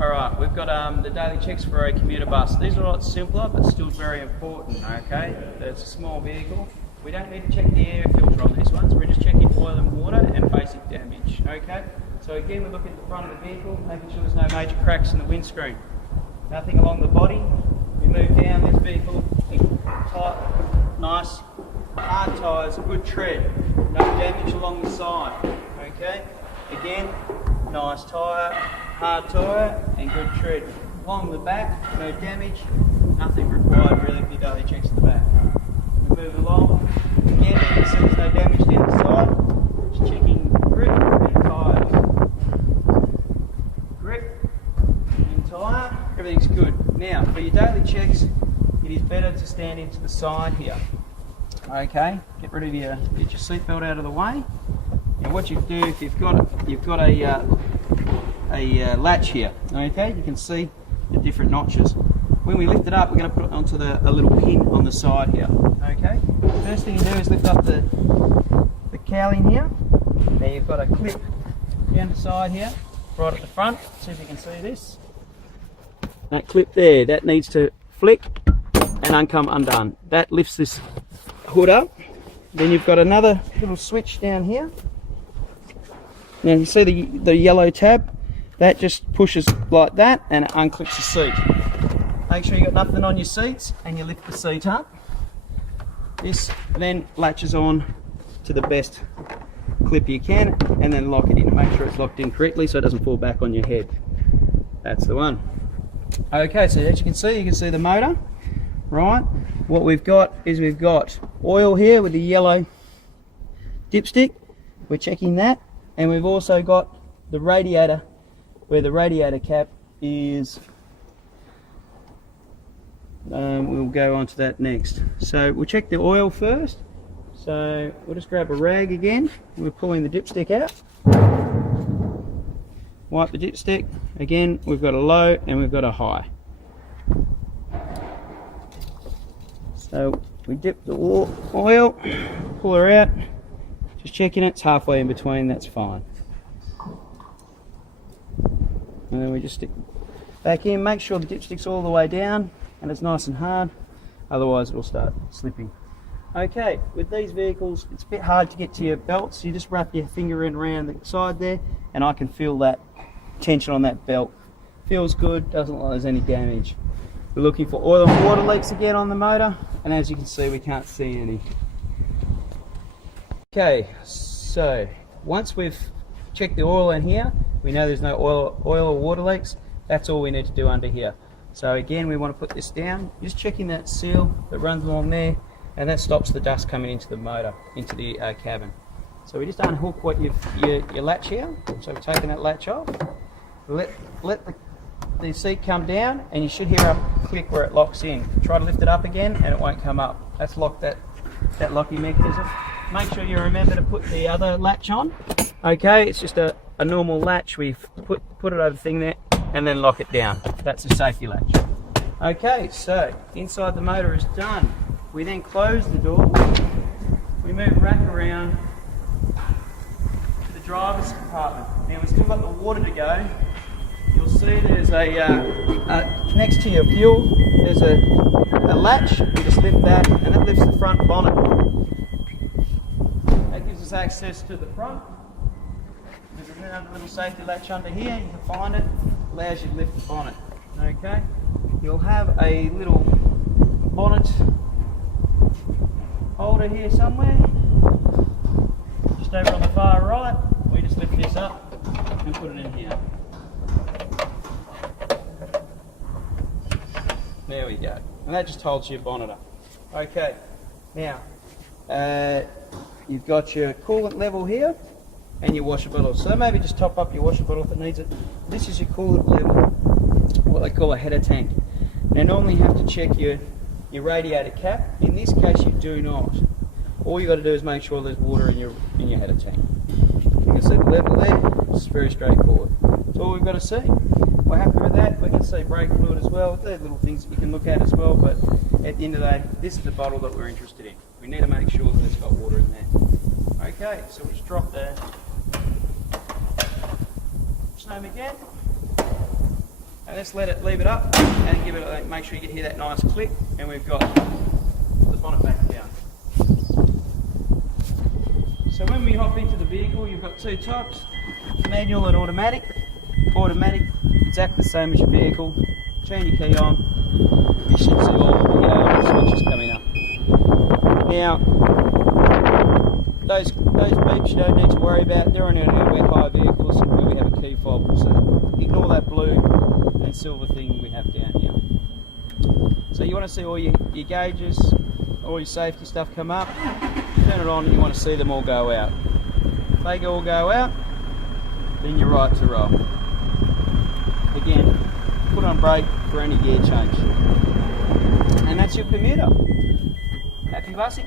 Alright, we've got the daily checks for a commuter bus. These are a lot simpler, but still very important, okay? It's a small vehicle. We don't need to check the air filter on these ones, we're just checking oil and water and basic damage, okay? So again, we look at the front of the vehicle, making sure there's no major cracks in the windscreen. Nothing along the body. We move down this vehicle, tight, nice, hard tyres, good tread, no damage along the side, okay? Again, nice tyre, hard tyre and good tread. Along the back, no damage, nothing required really for your daily checks at the back. We move along, again you can see there's no damage down the side, just checking grip and tyres. Grip and tyre, everything's good. Now for your daily checks, it is better to stand into the side here. Okay, get rid of get your seatbelt out of the way. Now what you do, if you've got a latch here, okay, you can see the different notches. When we lift it up, we're going to put it onto a little pin on the side here. Okay, first thing you do is lift up the cowling here. Now you've got a clip down the side here, right at the front. See if you can see this. That clip there, that needs to flick and come undone. That lifts this hood up. Then you've got another little switch down here. Now you see the yellow tab? That just pushes like that and it unclips the seat. Make sure you've got nothing on your seats and you lift the seat up. This then latches on to the best clip you can and then lock it in. Make sure it's locked in correctly so it doesn't fall back on your head. That's the one. Okay, so as you can see the motor, right? What we've got is we've got oil here with the yellow dipstick. We're checking that. And we've also got the radiator, where the radiator cap is. We'll go on to that next. So we'll check the oil first. So we'll just grab a rag again. We're pulling the dipstick out. Wipe the dipstick. Again, we've got a low and we've got a high. So we dip the oil, pull her out. Just checking it's halfway in between, that's fine. And then we just stick back in, make sure the dipstick's all the way down and it's nice and hard, otherwise it'll start slipping. Okay, with these vehicles it's a bit hard to get to your belt, so you just wrap your finger in around the side there and I can feel that tension on that belt. Feels good, doesn't look like there's any damage. We're looking for oil and water leaks again on the motor, and as you can see we can't see any. Okay, so once we've checked the oil in here, we know there's no oil or water leaks. That's all we need to do under here. So again, we want to put this down, just checking that seal that runs along there, and that stops the dust coming into the motor, into the cabin. So we just unhook what your latch here. So we're taking that latch off. Let the seat come down, and you should hear a click where it locks in. Try to lift it up again, and it won't come up. That's locked that locking mechanism. Make sure you remember to put the other latch on. Okay, it's just a normal latch. We've put it over the thing there and then lock it down. That's a safety latch. Okay, so inside the motor is done. We then close the door. We move back around to the driver's compartment. Now we've still got the water to go. You'll see there's next to your fuel, there's a latch. You just lift that and that lifts the front bonnet. Access to the front. There's another little safety latch under here, you can find it, allows you to lift the bonnet. Okay, you'll have a little bonnet holder here somewhere, just over on the far right. We just lift this up and put it in here. There we go, and that just holds your bonnet up. Okay, now you've got your coolant level here and your washer bottle. So maybe just top up your washer bottle if it needs it. This is your coolant level, what they call a header tank. Now normally you have to check your radiator cap. In this case you do not. All you got to do is make sure there's water in your header tank. You can see the level there, it's very straightforward. That's all we've got to see. We're happy with that. We can see brake fluid as well. They're little things that you can look at as well, but at the end of the day, this is the bottle that we're interested in. We need to make sure that it's got water in there. Okay, so we'll just drop the same again. And let's leave it up and give it make sure you hear that nice click, and we've got the bonnet back down. So when we hop into the vehicle, you've got two types, manual and automatic. Automatic, exactly the same as your vehicle. Turn your key on, you should see all of the switches coming up. Now, those beeps you don't need to worry about. They're only on our hire vehicles where we have a key fob. So ignore that blue and silver thing we have down here. So you want to see all your gauges, all your safety stuff come up. Turn it on and you want to see them all go out. If they all go out, then you're right to roll. Again, put on brake for any gear change. And that's your commuter. Happy bussing.